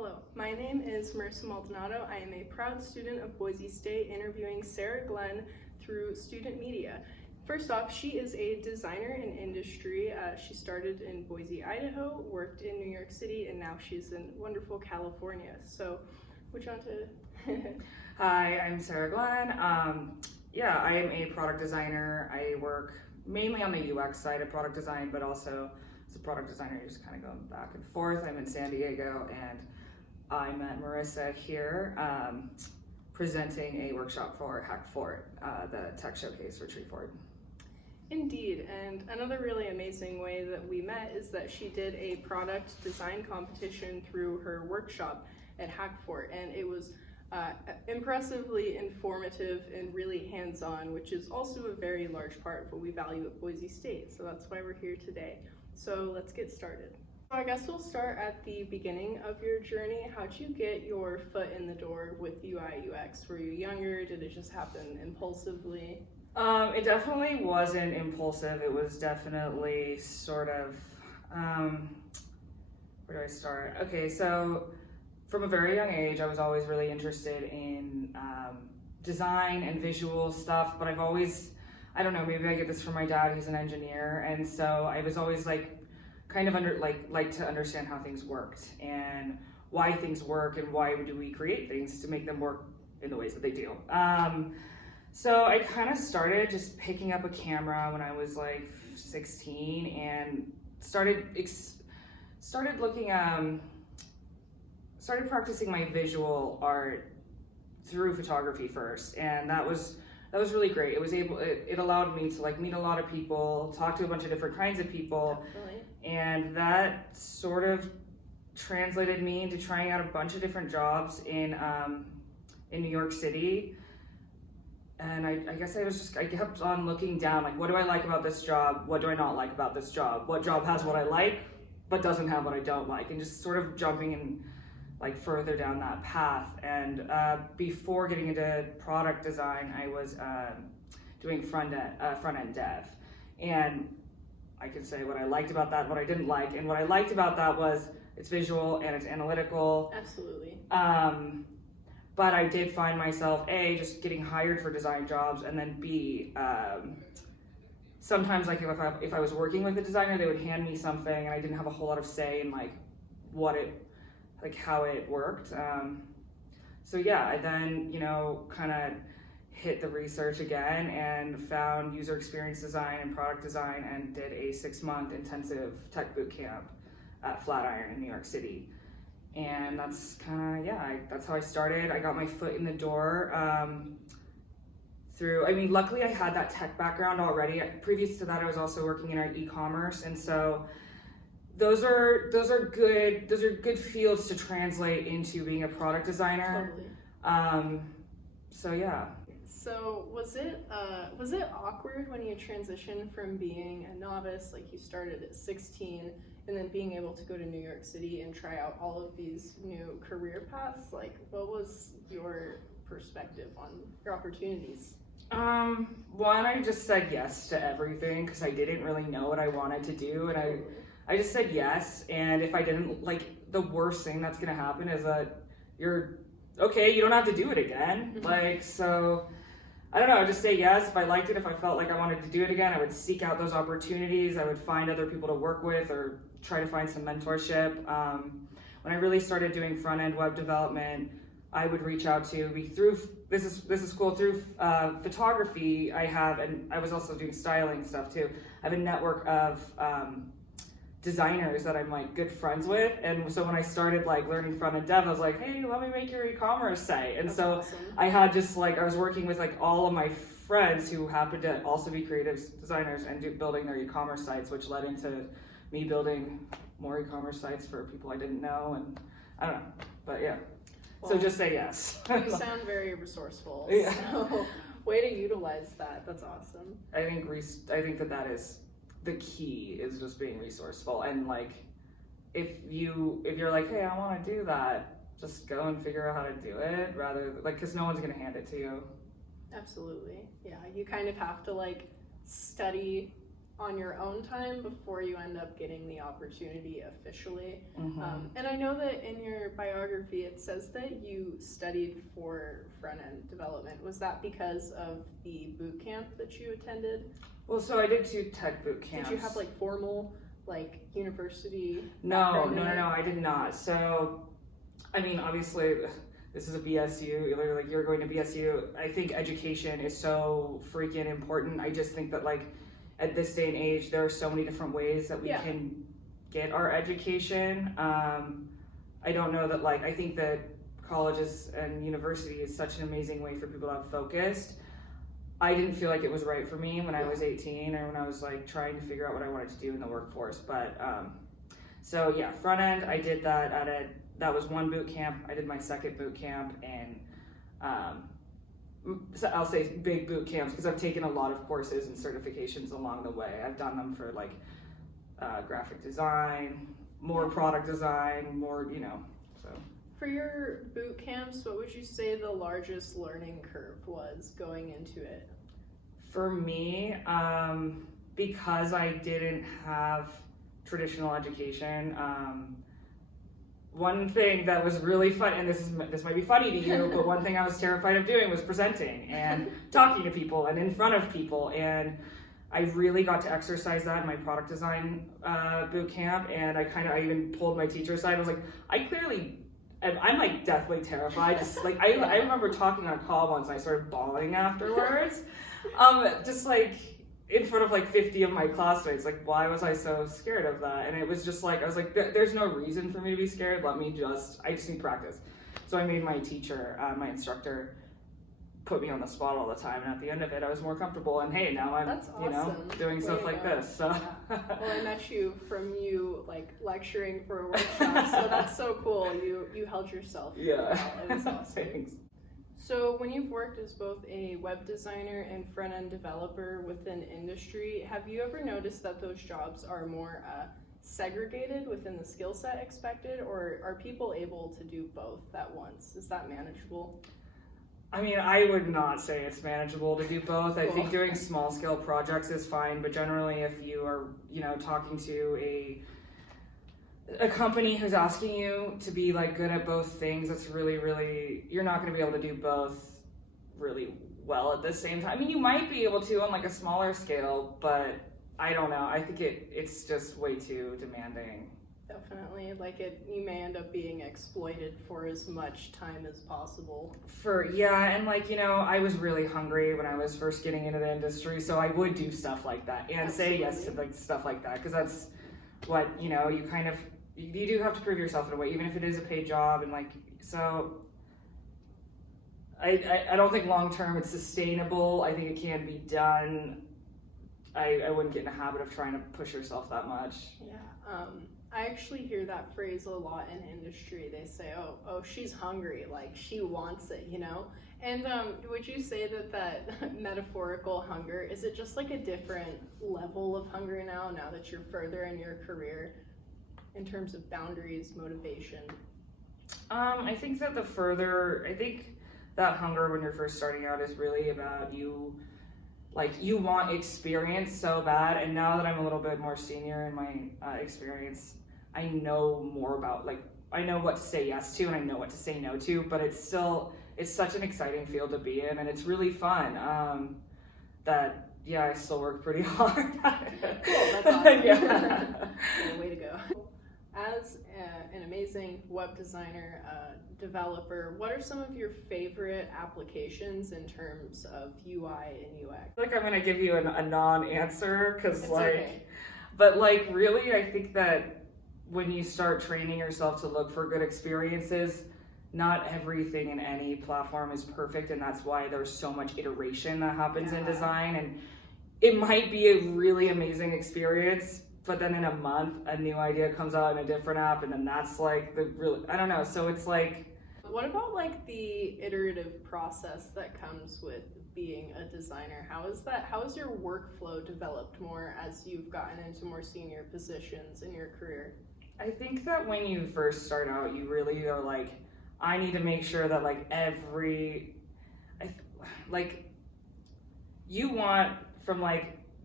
Hello, my name is Marissa Maldonado. I am a proud student of Boise State, interviewing Sarah Glenn through student media. First off, she is a designer in industry. She started in Boise, Idaho, worked in New York City, and now she's in wonderful California. So, would you want to? Hi, I'm Sarah Glenn. I am a product designer. I work mainly on the UX side of product design, but also as a product designer, you're just kind of going back and forth. I'm in San Diego, and I met Marissa here presenting a workshop for Hackfort, the tech showcase for Treefort. Indeed, and another really amazing way that we met is that she did a product design competition through her workshop at Hackfort, and it was impressively informative and really hands-on, which is also a very large part of what we value at Boise State, so that's why we're here today. So let's get started. So I guess we'll start at the beginning of your journey. How'd you get your foot in the door with UI UX? Were you younger? Did it just happen impulsively? It definitely wasn't impulsive. It was definitely sort of, where do I start? Okay, so from a very young age, I was always really interested in design and visual stuff, but I've always, I don't know, maybe I get this from my dad, he's an engineer, and so I was always kind of like to understand how things worked and why things work and why do we create things to make them work in the ways that they do. So I kind of started just picking up a camera when I was like 16 and started practicing my visual art through photography first, and that was really great. It allowed me to meet a lot of people, talk to a bunch of different kinds of people. Definitely. And that sort of translated me into trying out a bunch of different jobs in New York City. And I guess I kept on looking down, what do I like about this job? What do I not like about this job? What job has what I like, but doesn't have what I don't like? And just sort of jumping in further down that path. And before getting into product design, I was doing front-end dev. And I could say what I liked about that, what I didn't like. And what I liked about that was it's visual and it's analytical. Absolutely. But I did find myself, A, just getting hired for design jobs, and then B, sometimes if I was working with a designer, they would hand me something and I didn't have a whole lot of say in how it worked. I then, kind of hit the research again and found user experience design and product design and did a 6-month intensive tech boot camp at Flatiron in New York City. And that's that's how I started. I got my foot in the door luckily I had that tech background already. Previous to that, I was also working in our e-commerce, and so those are good fields to translate into being a product designer. Totally. So was it awkward when you transitioned from being a novice, you started at 16, and then being able to go to New York City and try out all of these new career paths? What was your perspective on your opportunities? One, I just said yes to everything because I didn't really know what I wanted to do, and I just said yes. And if I didn't, the worst thing that's gonna happen is that you're okay, you don't have to do it again. So I don't know, just say yes. If I liked it, if I felt like I wanted to do it again, I would seek out those opportunities. I would find other people to work with or try to find some mentorship. When I really started doing front-end web development, I would reach out to, through photography, and I was also doing styling stuff too. I have a network of designers that I'm good friends with, and so when I started learning front-end dev, I was like, hey, let me make your e-commerce site. And That's so awesome. I had I was working with all of my friends who happened to also be creative designers and building their e-commerce sites, which led into me building more e-commerce sites for people I didn't know, and I don't know, but yeah. Well, so just say yes. You sound very resourceful. Yeah. So way to utilize that. That's awesome. I think that is the key, is just being resourceful, and if you're hey, I want to do that, just go and figure out how to do it, rather because no one's gonna hand it to you. Absolutely. Yeah, you kind of have to study on your own time before you end up getting the opportunity officially. Mhm. And I know that in your biography it says that you studied for front-end development. Was that because of the boot camp that you attended? Well, so I did 2 tech boot camps. Did you have like formal, like university? No, background in it? I did not. So, I mean, obviously, this is a BSU. You're going to BSU. I think education is so freaking important. I just think that like at this day and age, there are so many different ways that we can get our education. I don't know that like I think that colleges and university is such an amazing way for people to have focused. I didn't feel like it was right for me when I was 18 or when I was like trying to figure out what I wanted to do in the workforce. But so yeah, front end, I did that that was 1 boot camp. I did my 2nd boot camp, and so I'll say big boot camps because I've taken a lot of courses and certifications along the way. I've done them for like graphic design, more product design, more, so. For your boot camps, what would you say the largest learning curve was going into it? For me, because I didn't have traditional education, one thing that was really fun, and this might be funny to you, but one thing I was terrified of doing was presenting and talking to people and in front of people, and I really got to exercise that in my product design boot camp, and I even pulled my teacher aside. I was like, I'm like deathly terrified. Just like I remember talking on a call once and I started bawling afterwards. Just like in front of like 50 of my classmates. Like, why was I so scared of that? And it was just like I was like, there's no reason for me to be scared. I just need practice. So I made my teacher, my instructor, put me on the spot all the time, and at the end of it I was more comfortable, and hey, now I'm That's awesome. doing stuff like this. So Well, I met you from like lecturing for a workshop, so that's so cool. You held yourself. Yeah. Wow, it was awesome. Thanks. So when you've worked as both a web designer and front-end developer within industry, have you ever noticed that those jobs are more segregated within the skill set expected, or are people able to do both at once? Is that manageable? I mean, I would not say it's manageable to do both. I Cool. think doing small scale projects is fine, but generally if you are, talking to a company who's asking you to be like good at both things, it's really, you're not going to be able to do both really well at the same time. I mean, you might be able to on like a smaller scale, but I don't know. I think it's just way too demanding. Definitely, you may end up being exploited for as much time as possible. And I was really hungry when I was first getting into the industry, so I would do stuff like that and Absolutely. say yes to like stuff like that, because that's what, you do have to prove yourself in a way, even if it is a paid job, and so I don't think long term it's sustainable. I think it can be done. I wouldn't get in a habit of trying to push yourself that much. Yeah. I actually hear that phrase a lot in industry. They say, oh, she's hungry, like she wants it, And would you say that metaphorical hunger, is it just like a different level of hunger now that you're further in your career in terms of boundaries, motivation? I think that that hunger when you're first starting out is really about you want experience so bad, and now that I'm a little bit more senior in my experience, I know more about I know what to say yes to and I know what to say no to, but it's such an exciting field to be in, and it's really fun. I still work pretty hard. Cool, that's awesome. Yeah. Well, way to go. As an amazing web designer, developer, what are some of your favorite applications in terms of UI and UX? I feel like I'm gonna give you a non-answer because Okay. but really I think that when you start training yourself to look for good experiences, not everything in any platform is perfect, and that's why there's so much iteration that happens in design, and it might be a really amazing experience, but then in a month a new idea comes out in a different app, and then that's I don't know, so it's what about the iterative process that comes with being a designer? How is your workflow developed more as you've gotten into more senior positions in your career? I think that when you first start out, you really are I need to make sure that you want from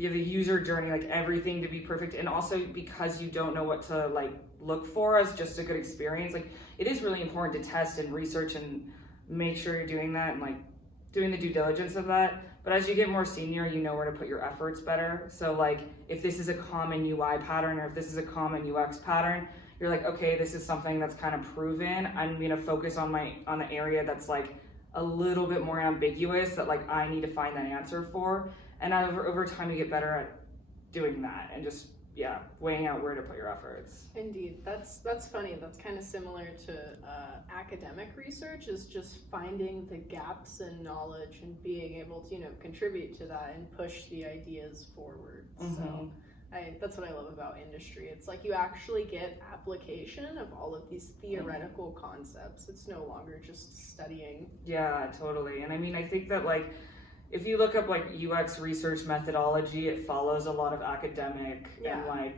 you have the user journey, like everything to be perfect, and also because you don't know what to like look for as just a good experience, like it is really important to test and research and make sure you're doing that and like doing the due diligence of that. But as you get more senior, you know where to put your efforts better. So like if this is a common UI pattern or if this is a common UX pattern, you're like, okay, this is something that's kind of proven. I'm gonna focus on the area that's like a little bit more ambiguous that like I need to find that answer for. And over time you get better at doing that and just weighing out where to put your efforts. Indeed, that's funny. That's kind of similar to academic research, is just finding the gaps in knowledge and being able to contribute to that and push the ideas forward. So that's what I love about industry. It's like you actually get application of all of these theoretical concepts. It's no longer just studying. Yeah, totally. And I mean, I think that like if you look up like UX research methodology, it follows a lot of academic and like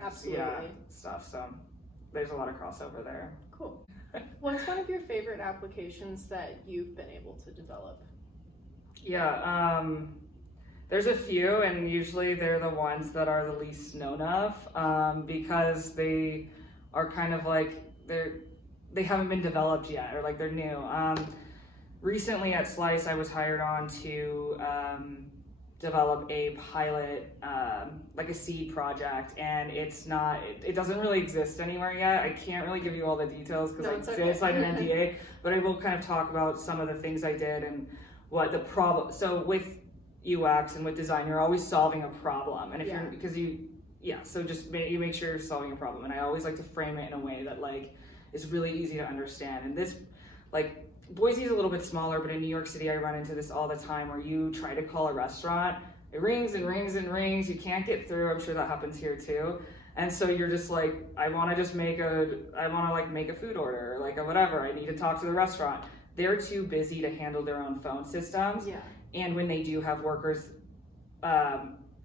stuff. So there's a lot of crossover there. Cool. What's one of your favorite applications that you've been able to develop? Yeah, there's a few, and usually they're the ones that are the least known of because they are kind of like they haven't been developed yet, or like they're new. Recently at Slice, I was hired on to develop a pilot, like a seed project, and it doesn't really exist anywhere yet. I can't really give you all the details because I just signed an NDA, but I will kind of talk about some of the things I did and what the problem. So with UX and with design, you're always solving a problem, and so just you make sure you're solving a problem. And I always like to frame it in a way that like is really easy to understand. And this, like, Boise's a little bit smaller, but in New York City, I run into this all the time where you try to call a restaurant, it rings and rings and rings, you can't get through. I'm sure that happens here too. And so you're just like, I want to make a food order, or like a whatever. I need to talk to the restaurant. They're too busy to handle their own phone systems. Yeah. And when they do have workers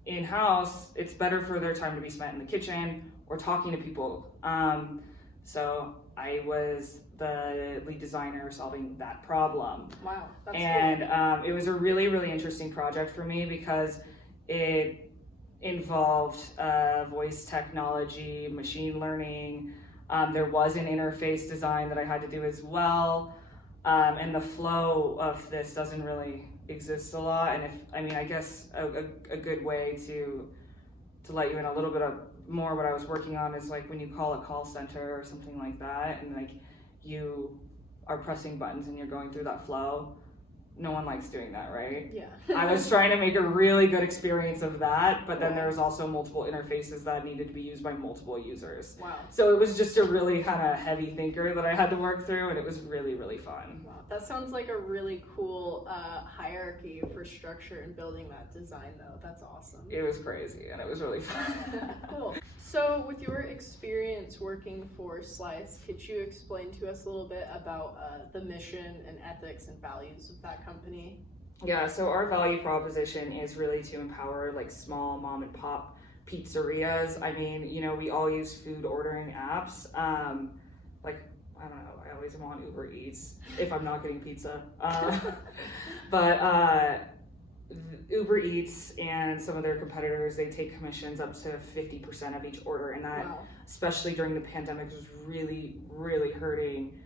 in-house, it's better for their time to be spent in the kitchen or talking to people. So I was the lead designer solving that problem. Wow, that's cool. It was a really, really interesting project for me because it involved voice technology, machine learning. There was an interface design that I had to do as well. And the flow of this doesn't really exist a lot. And I guess a good way to let you in a little bit of more what I was working on is like when you call a call center or something like that, and like you are pressing buttons and you're going through that flow. No one likes doing that, right? Yeah. I was trying to make a really good experience of that, but then there was also multiple interfaces that needed to be used by multiple users. Wow. So it was just a really kind of heavy thinker that I had to work through, and it was really, really fun. Wow. That sounds like a really cool hierarchy for structure and building that design, though. That's awesome. It was crazy, and it was really fun. Cool. So with your experience working for Slice, could you explain to us a little bit about the mission and ethics and values of that company? Yeah, so our value proposition is really to empower like small mom and pop pizzerias. I mean, we all use food ordering apps. Like, I don't know, I always am on Uber Eats if I'm not getting pizza. But Uber Eats and some of their competitors, they take commissions up to 50% of each order, and that, especially during the pandemic, was really, really hurting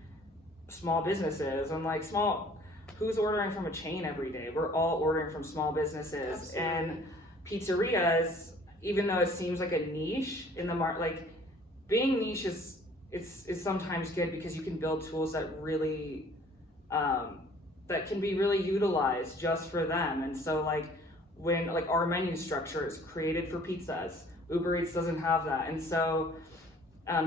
small businesses. I'm like, who's ordering from a chain every day? We're all ordering from small businesses. Absolutely. And pizzerias, even though it seems like a niche in the market, like being niche is sometimes good because you can build tools that really that can be really utilized just for them. And so like when like our menu structure is created for pizzas, Uber Eats doesn't have that. And so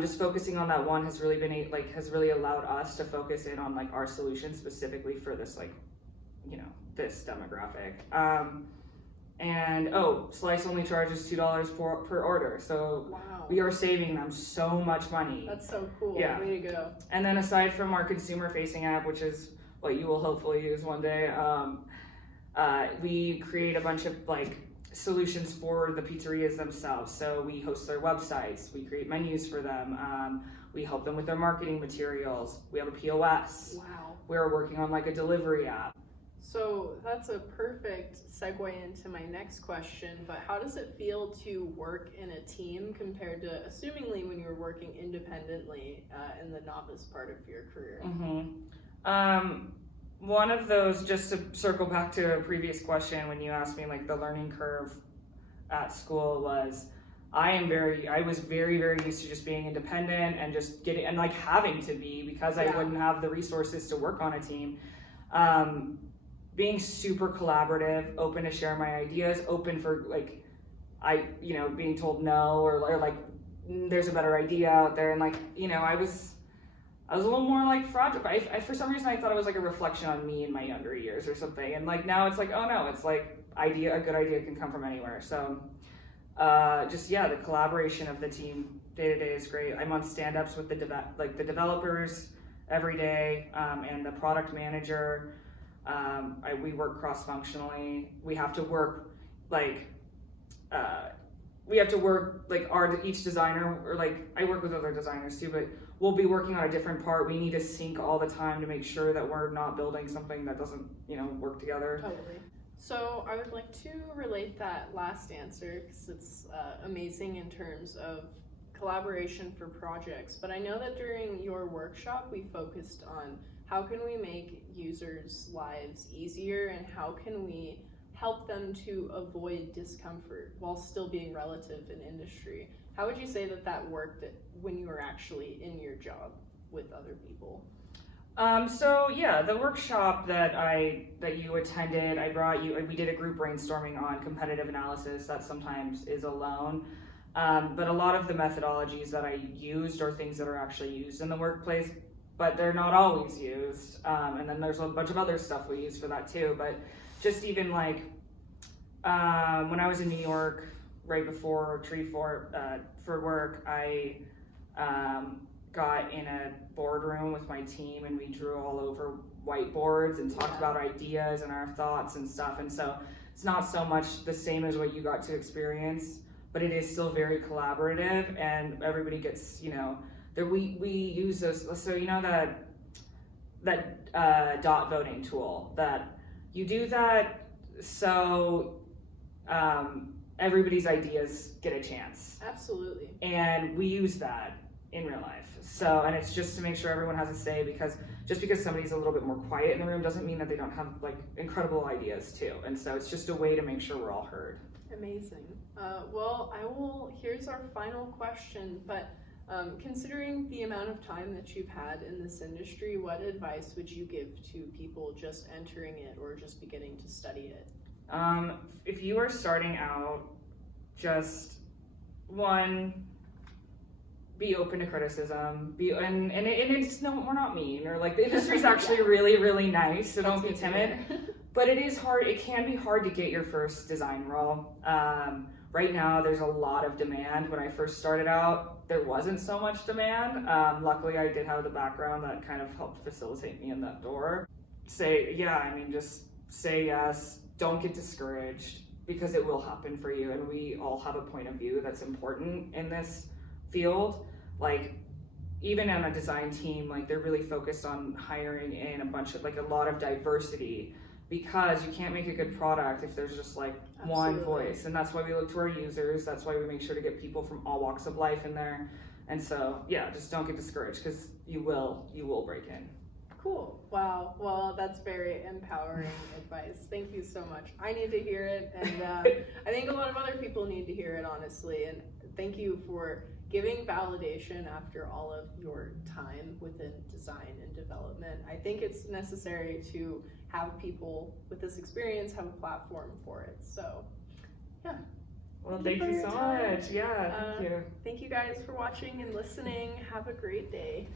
just focusing on that one has really been has really allowed us to focus in on like our solution specifically for this this demographic. And Slice only charges $2 per order, so we are saving them so much money. That's so cool. Yeah. Way to go. And then aside from our consumer facing app, which is what you will hopefully use one day, we create a bunch of like solutions for the pizzerias themselves. So we host their websites, we create menus for them, we help them with their marketing materials, we have a POS. Wow. We're working on like a delivery app. So that's a perfect segue into my next question, but how does it feel to work in a team compared to, assumingly, when you were working independently in the novice part of your career? One of those, just to circle back to a previous question when you asked me like the learning curve at school, was I was very, very used to just being independent and just getting, and like having to be, because I wouldn't have the resources to work on a team. Being super collaborative, open to share my ideas, open for like, being told no, or like, there's a better idea out there. And like, I was a little more like fragile. I for some reason I thought it was like a reflection on me in my younger years or something. And like now it's like, oh no, it's like a good idea can come from anywhere. So the collaboration of the team day to day is great. I'm on stand-ups with the developers every day, and the product manager. We work cross-functionally. We have to work each designer, or like I work with other designers too, but we'll be working on a different part. We need to sync all the time to make sure that we're not building something that doesn't, work together. Totally. So I would like to relate that last answer, because it's amazing in terms of collaboration for projects. But I know that during your workshop, we focused on how can we make users' lives easier, and how can we help them to avoid discomfort while still being relative in industry. How would you say that worked when you were actually in your job with other people? The workshop that you attended, we did a group brainstorming on competitive analysis that sometimes is alone. But a lot of the methodologies that I used are things that are actually used in the workplace, but they're not always used. And then there's a bunch of other stuff we use for that too. But just even like, when I was in New York, right before Treefort, for work, I got in a boardroom with my team, and we drew all over whiteboards and talked about ideas and our thoughts and stuff. And so it's not so much the same as what you got to experience, but it is still very collaborative, and everybody gets, we use those. So that dot voting tool, that you do that so everybody's ideas get a chance. Absolutely. And we use that in real life. So, and it's just to make sure everyone has a say, because just because somebody's a little bit more quiet in the room doesn't mean that they don't have like incredible ideas too. And so it's just a way to make sure we're all heard. Amazing. Here's our final question, but considering the amount of time that you've had in this industry, what advice would you give to people just entering it or just beginning to study it? If you are starting out, just be open to criticism. We're not mean, or like the industry's actually really, really nice, so don't be timid. But it is hard. It can be hard to get your first design role. Right now, there's a lot of demand. When I first started out, there wasn't so much demand. Luckily, I did have the background that kind of helped facilitate me in that door. Just say yes. Don't get discouraged, because it will happen for you, and we all have a point of view that's important in this field. Like, even on a design team, like they're really focused on hiring in a lot of diversity, because you can't make a good product if there's just like one voice. And that's why we look to our users. That's why we make sure to get people from all walks of life in there. And so, just don't get discouraged, because you will break in. Cool. Wow. Well, that's very empowering advice. Thank you so much. I need to hear it, and I think a lot of other people need to hear it, honestly. And thank you for giving validation after all of your time within design and development. I think it's necessary to have people with this experience have a platform for it. So, yeah. Well, thank you so much. Yeah, thank you. Thank you guys for watching and listening. Have a great day.